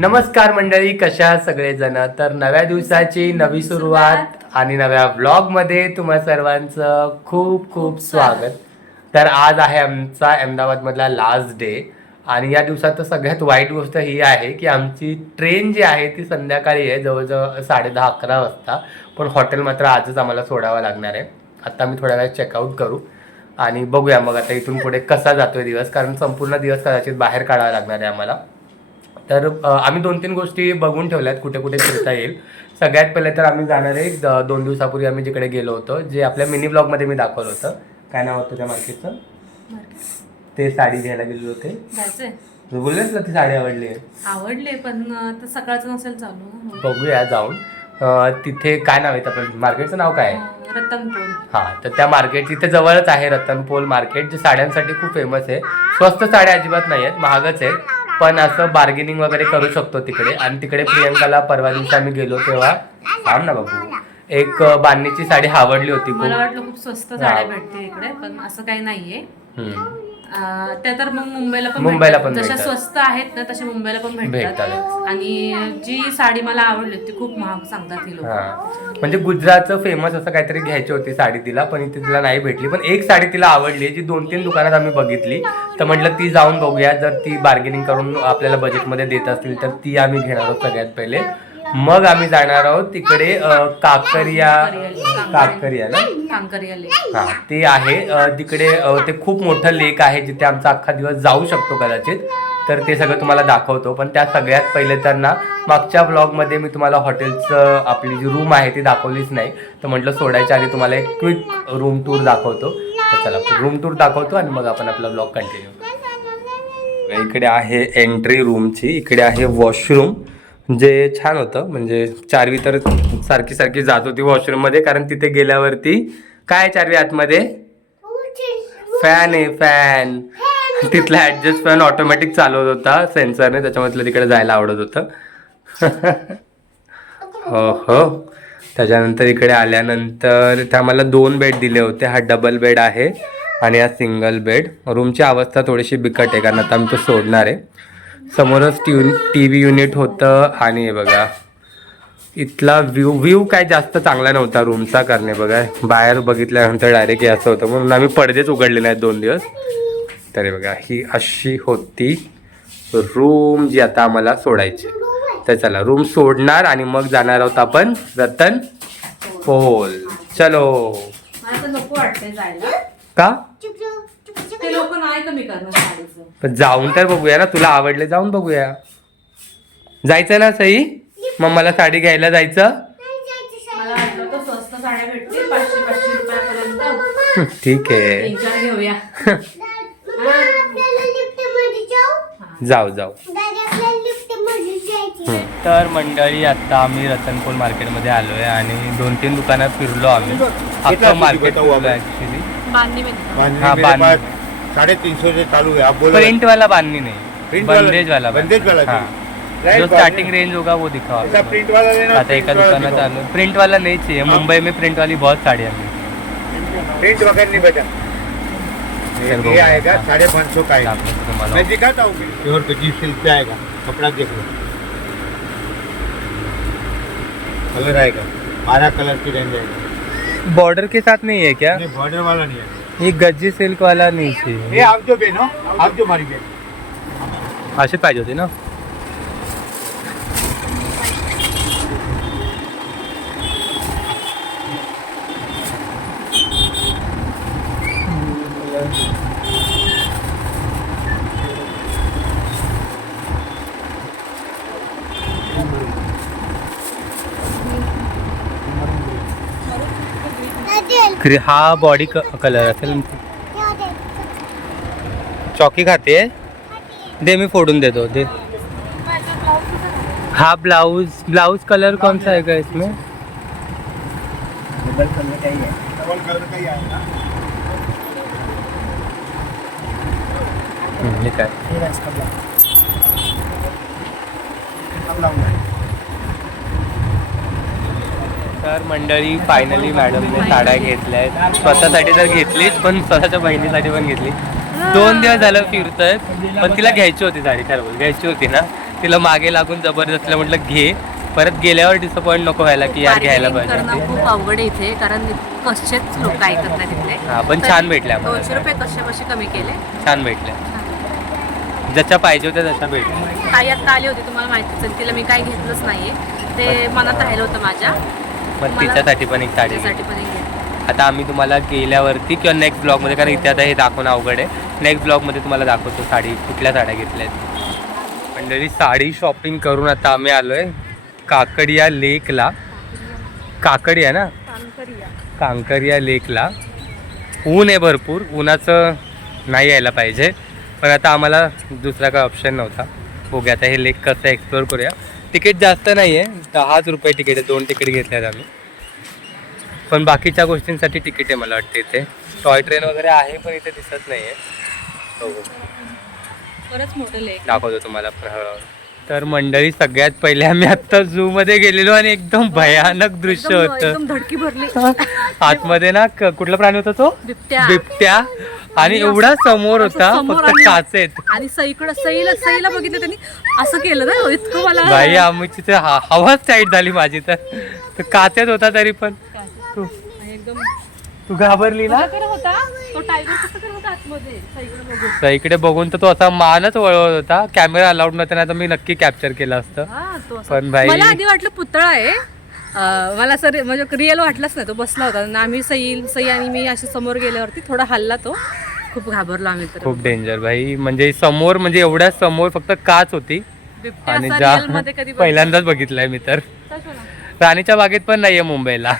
नमस्कार मंडळी, कशा सगळेजण. तर नव्या दिवसाची नवी सुरुवात आणि नव्या व्लॉगमध्ये तुम्हा सर्वांचं खूप खूप स्वागत. तर आज आहे आमचा अहमदाबादमधला लास्ट डे आणि या दिवसात सगळ्यात वाईट गोष्ट ही आहे की आमची ट्रेन जी आहे ती संध्याकाळी आहे, जवळजवळ 10:30-11 वाजता. पण हॉटेल मात्र आजच आम्हाला सोडावं लागणार आहे. आता आम्ही थोड्या वेळात चेकआउट करू आणि बघूया मग आता इथून पुढे कसा जातोय दिवस, कारण संपूर्ण दिवस कदाचित बाहेर काढावा लागणार आहे आम्हाला. तर आम्ही 2-3 गोष्टी बघून ठेवल्यात कुठे कुठे फिरता येईल. सगळ्यात पहिले तर आम्ही जाणार आहे 2 दिवसापूर्वी आम्ही जिकडे गेलो होतो, जे आपल्या मिनी ब्लॉगमध्ये मी दाखवलं होतं. काय नाव होतं त्या मार्केटचं? ते साडी घ्यायला गेलो होते. बोललेच ना ती साडी आवडली पण सकाळचं नसेल चालू. बघूया जाऊन. तिथे काय नाव आहे आपण मार्केटचं नाव काय आहे? रतनपोल. तर त्या मार्केट तिथे जवळच आहे रतनपोल मार्केट, जे साड्यांसाठी खूप फेमस आहे. स्वस्त साड्या अजिबात नाही आहेत, महागच आहेत, पण असं बार्गेनिंग वगैरे करू शकतो तिकडे. आणि तिकडे प्रियंकाला परवा दिवशी आम्ही गेलो तेव्हा थांब ना बघू, एक बांधणीची साडी आवडली होती. मला वाटलं खूप स्वस्त साड्या भेटते इकडे, पण असं काही नाहीये. त्या तर मग मुंबईला पण जशा स्वस्त आहेत ना तशा मुंबईला पण भेटतात. आणि जी साडी मला आवडली ती खूप महाग सांगतात ही लोक. म्हणजे गुजरातचं फेमस असं काहीतरी घ्यायची होती साडी तिला, पण इथे तिला नाही भेटली. पण एक साडी तिला आवडली जी 2-3 दुकानात आम्ही बघितली, तर म्हटलं ती जाऊन बघूया. जर ती बार्गेनिंग करून आपल्याला बजेटमध्ये देत असतील तर ती आम्ही घेणार आहोत सगळ्यात पहिले. मग आम्ही जाणार आहोत तिकडे कांकरिया ना, ते आहे तिकडे. ते खूप मोठं लेक आहे जिथे आमचा अख्खा दिवस जाऊ शकतो कदाचित. तर ते सगळं तुम्हाला दाखवतो. पण त्या सगळ्यात पहिले तर ना, मागच्या ब्लॉगमध्ये मी तुम्हाला हॉटेलचं आपली जी रूम आहे ती दाखवलीच नाही. तर म्हटलं सोडायच्या आधी तुम्हाला एक क्विक रूम टूर दाखवतो. तर चला रूम टूर दाखवतो आणि मग आपण आपला ब्लॉग कंटिन्यू. इकडे आहे एंट्री रूमची. इकडे आहे वॉशरूम, जे छान होतं. म्हणजे चार्वी तर सारखी जात होती वॉशरूममध्ये, कारण तिथे गेल्यावरती काय चार्वी आतमध्ये फॅन आहे. फॅन तिथला ॲडजस्ट फॅन ऑटोमॅटिक चालवत होता सेन्सरने, त्याच्यामुळे तिकडे जायला आवडत होतं. हो. त्याच्यानंतर इकडे आल्यानंतर त्या मला 2 बेड दिले होते. हा डबल बेड आहे आणि हा सिंगल बेड. रूमची अवस्था थोडीशी बिकट आहे कारण आता आम्ही तो सोडणार आहे. समोरच TV युनिट होतं. आणि हे बघा इथला व्ह्यू काय जास्त चांगला नव्हता रूमचा, कारण बघा बाहेर बघितल्यानंतर डायरेक्ट असं होतं, म्हणून आम्ही पडदेच उघडले नाहीत 2 दिवस. तर हे बघा ही अशी होती रूम जी आता आम्हाला सोडायची. तर चला रूम सोडणार आणि मग जाणार आहोत आपण रतनपोल. चलो. का ते लोक नाही कमी करणार साडीचं. पण जाऊन तर बघूया ना, तुला आवडले जाऊन बघूया. जायचं ना सई? मग मला साडी घ्यायला जायचं. मला वाटलं तर स्वस्त साड्या भेटतील 500-500 रुपयापर्यंत. ठीक आहे, 3-4 घेऊया. जाऊ. तर मंडळी आता आम्ही रतनपोल मार्केटमध्ये आलो आहे आणि 2-3 दुकानात फिरलो आम्ही. अख्खं मार्केट फिरलो ऍक्च्युली. बांधणी 350 से चालू है. आप बोलो प्रिंट वाला बांधनी नहीं, बंदेज वाला. हाँ. जो स्टार्टिंग रेंज होगा वो दिखाओ. ऐसा प्रिंट वाला लेना. आता एका दुकानात आलो. प्रिंट वाला नहीं चाहिए, मुंबई में प्रिंट वाली बहुत साड़ियाँ हैं. प्रिंट वगैरह नहीं बेटा. ये आएगा 550 का है. मैं दिखाता हूँ प्योर गजी सिल्क पे आएगा. कपड़ा देख लो, कलर आएगा 12 कलर की रेंज आएगी. बॉर्डर के साथ नहीं है क्या? नहीं, बॉर्डर वाला नहीं है. ये गज्जी सिल्क वाला नहीं चाहिए. ये आप जो बहनो, आप जो मारी बहन अशी पाहिजे होती ना. हा बॉडी कलर असेल. चौकी खाते दे, मी फोडून देतो दे. हा ब्लाउज कलर कौन सा है इसमें? डबल कलर का ही आएगा. हे काय तर मंडळी फायनली मॅडमने साड्या घेतल्या आहेत. स्वतःसाठी तर घेतलीच, पण स्वतःच्या बहिणीसाठी पण घेतली. 2 दिवस झालं फिरतोय, पण तिला घ्यायची होती साडी. ठरवलं घ्यायची होती ना, तिला मागे लागून जबरदस्तला म्हटलं घे, परत गेल्यावर डिसअपॉइंट नको व्हायला की यार घ्यायला Bargaining करणं पाहिजे. खूप अवघड आहे इथे, कारण कसेच लोक ऐकत नाही तिथले. हा, पण छान भेटले आम्हाला. 200 रुपये कसे कमी केले. छान भेटले, ज्याच्या पाहिजे होत्या तशा भेटल्या. ताई आत्ता आली होती, तुम्हाला माहितीच आहे, तिला मी काही घेतलंच नाहीये, ते मनात राहिलं होतं माझ्या. पण तिच्यासाठी पण एक साडी त्यासाठी पण एक घेतली. आता आम्ही तुम्हाला गेल्यावरती किंवा नेक्स्ट ब्लॉगमध्ये, कारण इथे आता हे दाखवणं अवघड आहे, नेक्स्ट ब्लॉगमध्ये तुम्हाला दाखवतो साडी कुठल्या साड्या घेतल्या आहेत. मंडळी साडी शॉपिंग करून आता आम्ही आलोय काकडिया लेकला. काकडिया ना, कांकरिया लेकला. ऊन आहे भरपूर, उन्हाचं नाही यायला पाहिजे, पण आता आम्हाला दुसरा काय ऑप्शन नव्हता. बघूया आता हे लेक कसं एक्सप्लोअर करूया. तिकीट जास्त नाही आहे, 10 रुपये तिकीट आहे, 2 तिकीट घेतल्यात आम्ही. पण बाकीच्या गोष्टींसाठी तिकीट आहे मला वाटते इथे. टॉय ट्रेन वगैरे आहे पण इथे दिसत नाही आहे. हो, बरंच मोठं लेक दाखवतो तुम्हाला. तर मंडळी सगळ्यात पहिले आम्ही आत्ता झू मध्ये गेलेलो आणि एकदम भयानक दृश्य होतं. एकदम धडकी भरली. आतमध्ये ना कुठला प्राणी होता तो? बिबट्या. बिबट्या. आणि एवढा समोर होता, समोर फक्त काचेत. आणि सईला बघितलं त्यांनी, असं केलं ना, इतकं मला बाई आमची तर हवाच टाईट झाली माझी. तर काचेत होता तरी पण तू एकदम तू घाबरली ना. होता तो टायगर कसं करत होता आतमध्ये सईकडे बघून. सईकडे बघून तर तो असा मानच वळवत होता. कॅमेरा अलाउड नव्हता, नाही तर मी नक्की कॅप्चर केलं असतं. पण बाई मला आधी वाटलं पुतळा आहे, मला असं म्हणजे रिअल वाटलंच नाही. तो बसला होता आणि आम्ही सई आणि मी अशी समोर गेल्यावरती थोडा हल्ला, तो खूप घाबरलो आम्ही. तर खूप डेंजर भाई, म्हणजे समोर, म्हणजे एवढ्या समोर फक्त काच होती. बिबट्या आणि असा जा real मध्ये कधी पहिल्यांदाच बघितलंय मी तर. राणीच्या बागेत पण नाहीये मुंबईला.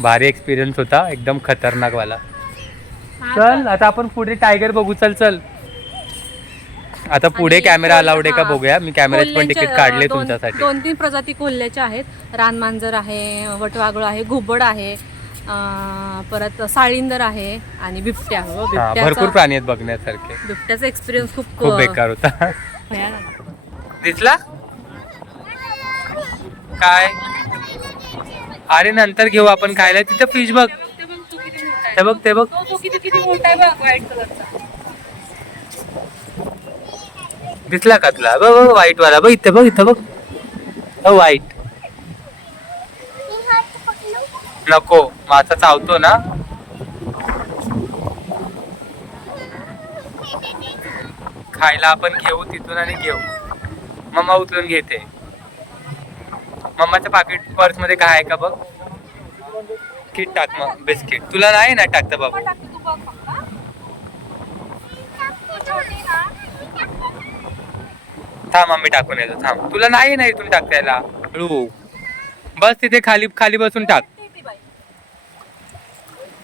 भारी एक्सपिरियन्स होता, एकदम खतरनाक वाला. चल आता आपण पुढे टायगर बघू. चल चल आता पुढे कॅमेरा अलाउड आहे का बघूया. मी कॅमेऱ्याचे पण तिकीट काढले तुमच्यासाठी. 2-3 प्रजाती कोल्ह्याच्या आहेत. रानमांजर आहे, वटवागळ आहे, घुबड आहे, परत साळींदर आहे आणि बिबट्या. भरपूर प्राणी आहेत बघण्यासारखे. बिबट्याचा एक्सपिरियन्स खूप बेकार होता. भयानक. दिसला काय? अरे नंतर घेऊ आपण खायला. तिथं फिश बघ, ते बघ ते बघ. किती मोठा आहे बघ, व्हाईट कलरचा. दिसला का तुला? बघ बघ व्हाईट वाला बघ, इथे बघ, इथं बघ. व्हाईट नको, मासा चावतो ना. खायला आपण घेऊ तिथून आणि घेऊ. मम्मा उचलून घेते. मम्माच्या पाकिट पर्स मध्ये काय आहे का बघ. किट टाक मग, बिस्किट. तुला नाही ना टाकता बाबा. थांब मम्मी टाकून येतो, थांब. तुला नाही ना इथून टाकता यायला. हळू बस, तिथे खाली खाली बसून टाक.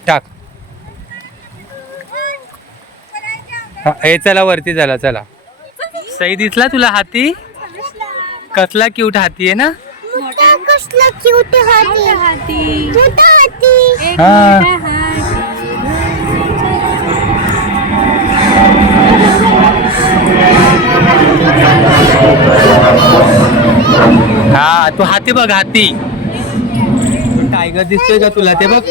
टाक. हे चला वरती झाला. चला सई दिसला तुला हाती? कसला क्यूट हाती आहे ना. कसला क्यूट हाती. मोठा हाती. हा तू हाती बघ, हाती. टायगर दिसतोय का तुला? ते बघ,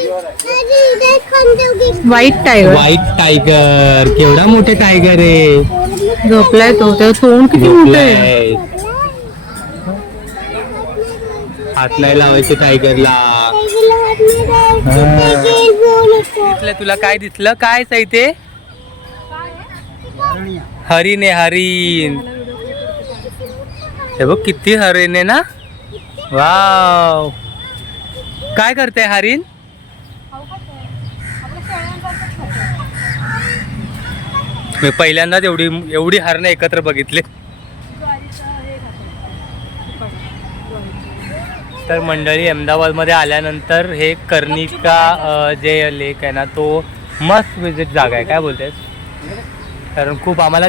व्हाईट टायगर. White tiger. केवढा मोठा टायगर आहे. झोपलाय तो, त्याचं तोंड किती मोठं आहे. हात नाही लावायचे टायगरला. दिसलं तुला? काय दिसलं? काय सई ते? हरिण आहे, हरिण. हे बघ किती हरिण आहे ना. वाव, काय करते हरिण? मी पहिल्यांदाच एवढी हरणं एकत्र बघितले. तर मंडळी अहमदाबादमध्ये आल्यानंतर हे कर्णिका जे लेक आहे ना, तो मस्त विजिट जागा आहे. काय बोलतेस? कारण खूप आम्हाला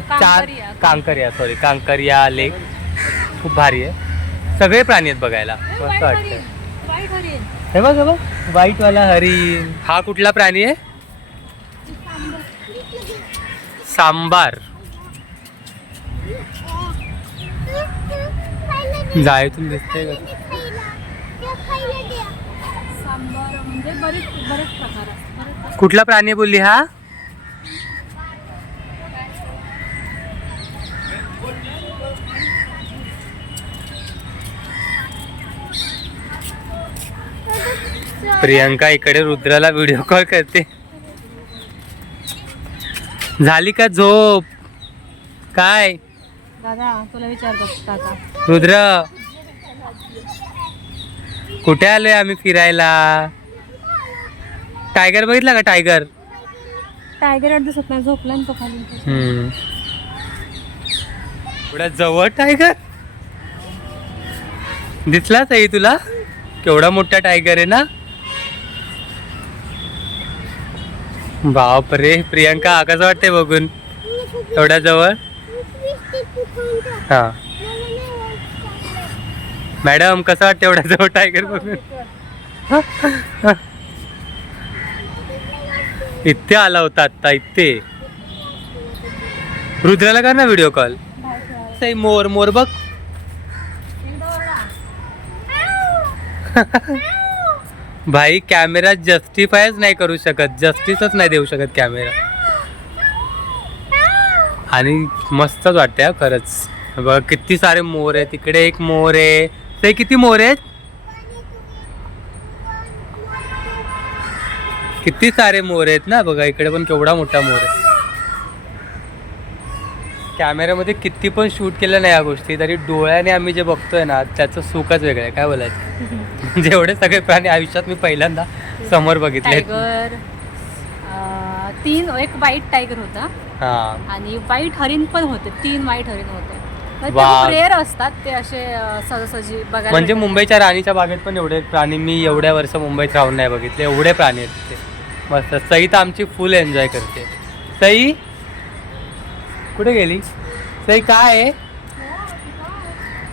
कांकरिया लेक खूप भारी आहे. सगळे प्राणी आहेत बघायला, मस्त वाटतं. हे बघ बघ, व्हाईट वाला हरिण. हा कुठला प्राणी आहे? सांबार. जायतून दिसते का? कुठला प्राणी बोलली हा? प्रियंका इकडे रुद्राला व्हिडिओ कॉल करते. झाली का झोप? काय दादा तुला विचारतो काका. रुद्र कुठे आलोय आम्ही फिरायला? टायगर बघितला का? टायगर दिसत नाही, झोपला तो खाली. एवढ्या जवळ टायगर दिसलाच आहे तुला? केवढा मोठा टायगर आहे ना. बापरे प्रियंका कसं वाटते बघून एवढ्या जवळ? हा मॅडम कसं वाटतं एवढ्या जवळ टायगर बघून? इथे आला होता आता इथे. रुद्राला कर ना व्हिडिओ कॉल. मोर मोर बघ. भाई कॅमेरा जस्टिफायच नाही करू शकत, जस्टिसच नाही देऊ शकत कॅमेरा. आणि मस्तच वाटते हा खरंच. बघ किती सारे मोर आहेत. तिकडे एक मोर आहे. ते किती मोर आहेत? किती सारे मोर आहेत ना. बघा इकडे पण केवढा मोठा मोर आहे. कॅमेऱ्यामध्ये किती पण शूट केलं नाही या गोष्टी, तरी डोळ्याने आम्ही जे बघतोय ना त्याचं सुखच वेगळं आहे. काय बोलायचं. जेवढे सगळे प्राणी आयुष्यात मी पहिल्यांदा समोर बघितले. टायगर 3, एक व्हाईट टायगर होता आणि व्हाईट हरिण पण होते. 3 व्हाईट हरिण होते. रेअर असतात ते असे सहजासहजी बघायला. म्हणजे मुंबईच्या राणीच्या बागेत पण एवढे प्राणी मी एवढ्या वर्ष मुंबईत राहून नाही बघितले. एवढे प्राणी आहेत तिथे. मस्त. सई तर आमची फुल एन्जॉय करते. सई कुठे गेली? सई काय आहे?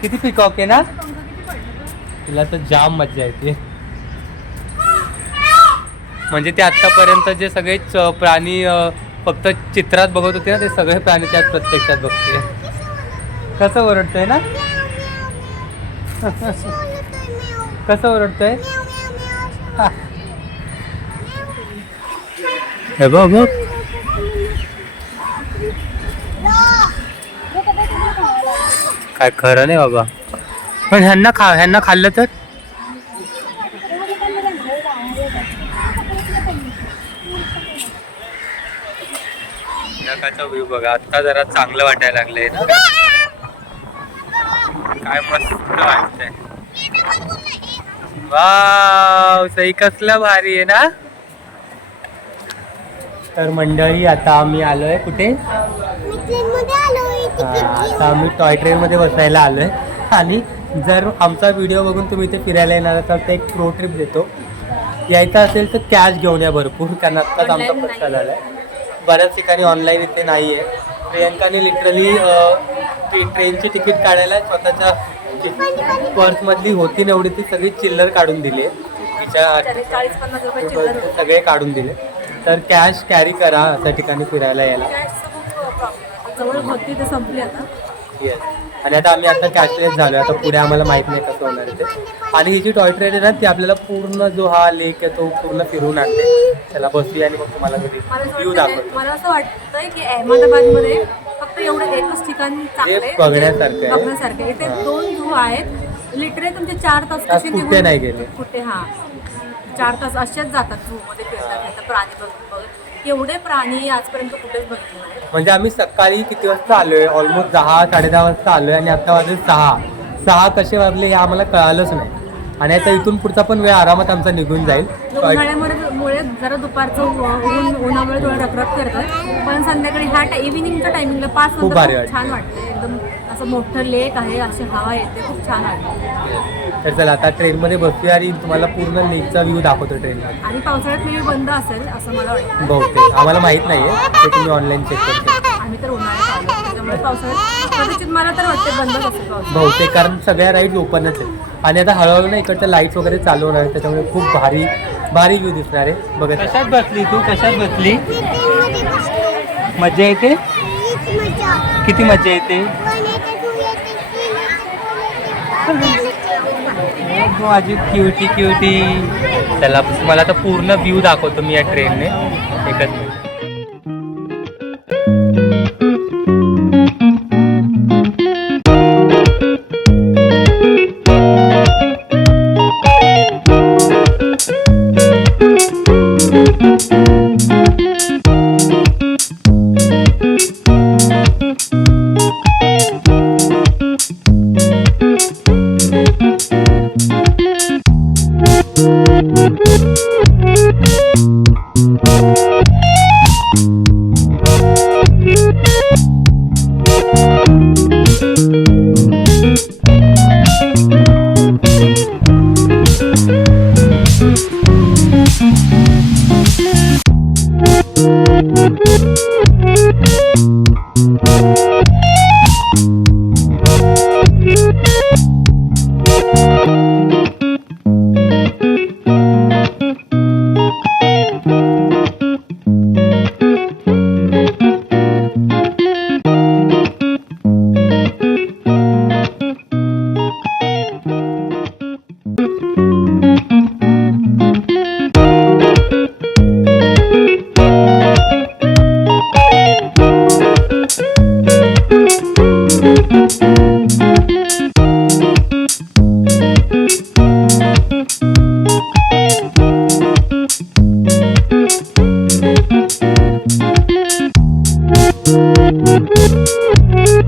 किती पिकॉक आहे ना. तिला तर जाम मज्जा येते. म्हणजे ते आतापर्यंत जे सगळे प्राणी फक्त चित्रात बघत होते ना, ते सगळे प्राणी त्यात प्रत्यक्षात बघते. कसं ओरडतंय ना. कसं ओरडतंय. हे बघ बघ. काय खरं नाही बाबा. पण ह्यांना खाल्लं तर. नकाचा व्ह्यू बघा. आता जरा चांगलं वाटायला लागलंय ना. काय मस्त वाटतंय. वाव सई कसलं भारी आहे ना. तर मंडळी आता आम्ही आलोय कुठे? आता आम्ही टॉय ट्रेन मध्ये बसायला आलोय. आणि जर आमचा व्हिडिओ बघून तुम्ही इथे फिरायला येणार असाल तर एक प्रो ट्रिप देतो. यायचं असेल तर कॅश घेऊन या भरपूर, कारण आत्ताच आमचा पत्ता झालाय. बऱ्याच ठिकाणी ऑनलाईन इथे नाही आहे. प्रियंकाने लिटरली ट्रेनची तिकीट काढायला स्वतःच्या पर्समधली होती एवढी ती सगळी चिल्लर काढून दिली. तिच्या 40-50 रुपये चिल्लर सगळे काढून दिले. तर कॅश कॅरी करा अशा ठिकाणी फिरायला यायला. जवळ होती ते संपली आता. येस. आणि आता आम्ही आता कॅशलेस झालो. आता पुढे आम्हाला माहित नाही कसं होणार आहे ते. आणि ही जी टॉय ट्रेन आहे ना ती आपल्याला पूर्ण जो हा लेक आहे तो पूर्ण फिरून आणते. त्याला बसूया आणि मग तुम्हाला घरी व्ह्यू दाखवतो. मला असं वाटतंय की अहमदाबादमध्ये फक्त एवढं एकच ठिकाण चांगलं बघण्यासारखं आहे. इथे 2 झू आहेत. लिटरली तुमचे 4 तास कसे कुठे नाही गेले. कुठे 4 तास असेच जातात झू मध्ये फिरतात. प्राणी बघत एवढे प्राणी आजपर्यंत कुठेच बघितले नाही. म्हणजे आम्ही सकाळी किती वाजता आलोय? ऑलमोस्ट 10-10:30 वाजता आलोय आणि आता वाजले 6 कसे वाजले हे आम्हाला कळालंच नाही. आणि आता इथून पुढचा पण वेळ आरामात आमचा निघून जाईल. उन्हाळ्यामुळे जरा दुपारचं उन्हामुळे थोडं रखरख करतात, पण संध्याकाळी ह्या इव्हिनिंगच्या टायमिंगला 5 खूप भारी वाटतं. छान वाटतं. एकदम असं मोठं लेक आहे, अशी हवा येते, खूप छान वाटतं. तर चला आता ट्रेनमध्ये बसूया आणि तुम्हाला पूर्ण लेकचा व्ह्यू दाखवतो ट्रेनमध्ये. आणि पावसाळ्यात मे बंद असेल असं मला वाटतं. बहुतेक आम्हाला माहीत नाही आहे, ते तुम्ही ऑनलाईन चेक करतो. आम्ही तर उन्हाळ्यात आलो त्याच्यामुळे पावसाळ्यात कदाचित मला तर वाटते बंदच असेल पावसाळ्यात. बहुतेक, कारण सगळ्या राईड्स ओपनच आहे. आणि आता हळूहळू ना इकडच्या लाईट्स वगैरे चालू होणार आहे, त्याच्यामुळे खूप भारी भारी व्ह्यू दिसणार आहे. बघा कशात बसली तू? कशात बसली? मजा येते? किती मजा येते? माझी क्युटी क्युटी. चला मला आता पूर्ण व्ह्यू दाखवतो मी या ट्रेनने. एकच मिनिट. तर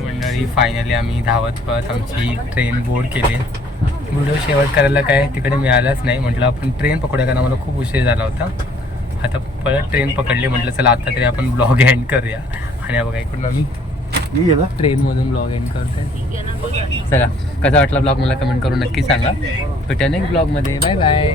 मंडळी फायनली आम्ही धावत पळत आमची ट्रेन बोर्ड केली. व्हिडिओ शेवट करायला काय तिकडे मिळालंच नाही. म्हटलं आपण ट्रेन पकडूया कारण मला खूप उशीर झाला होता. आता परत ट्रेन पकडली. म्हटलं चला आता तरी आपण ब्लॉग एंड करूया. आणि बघा इकडून आम्ही ट्रेनमधून ब्लॉग एंड करतोय. चला कसा वाटला ब्लॉग मला कमेंट करून नक्की सांगा. भेटूया नेक्स्ट ब्लॉगमध्ये. Bye bye.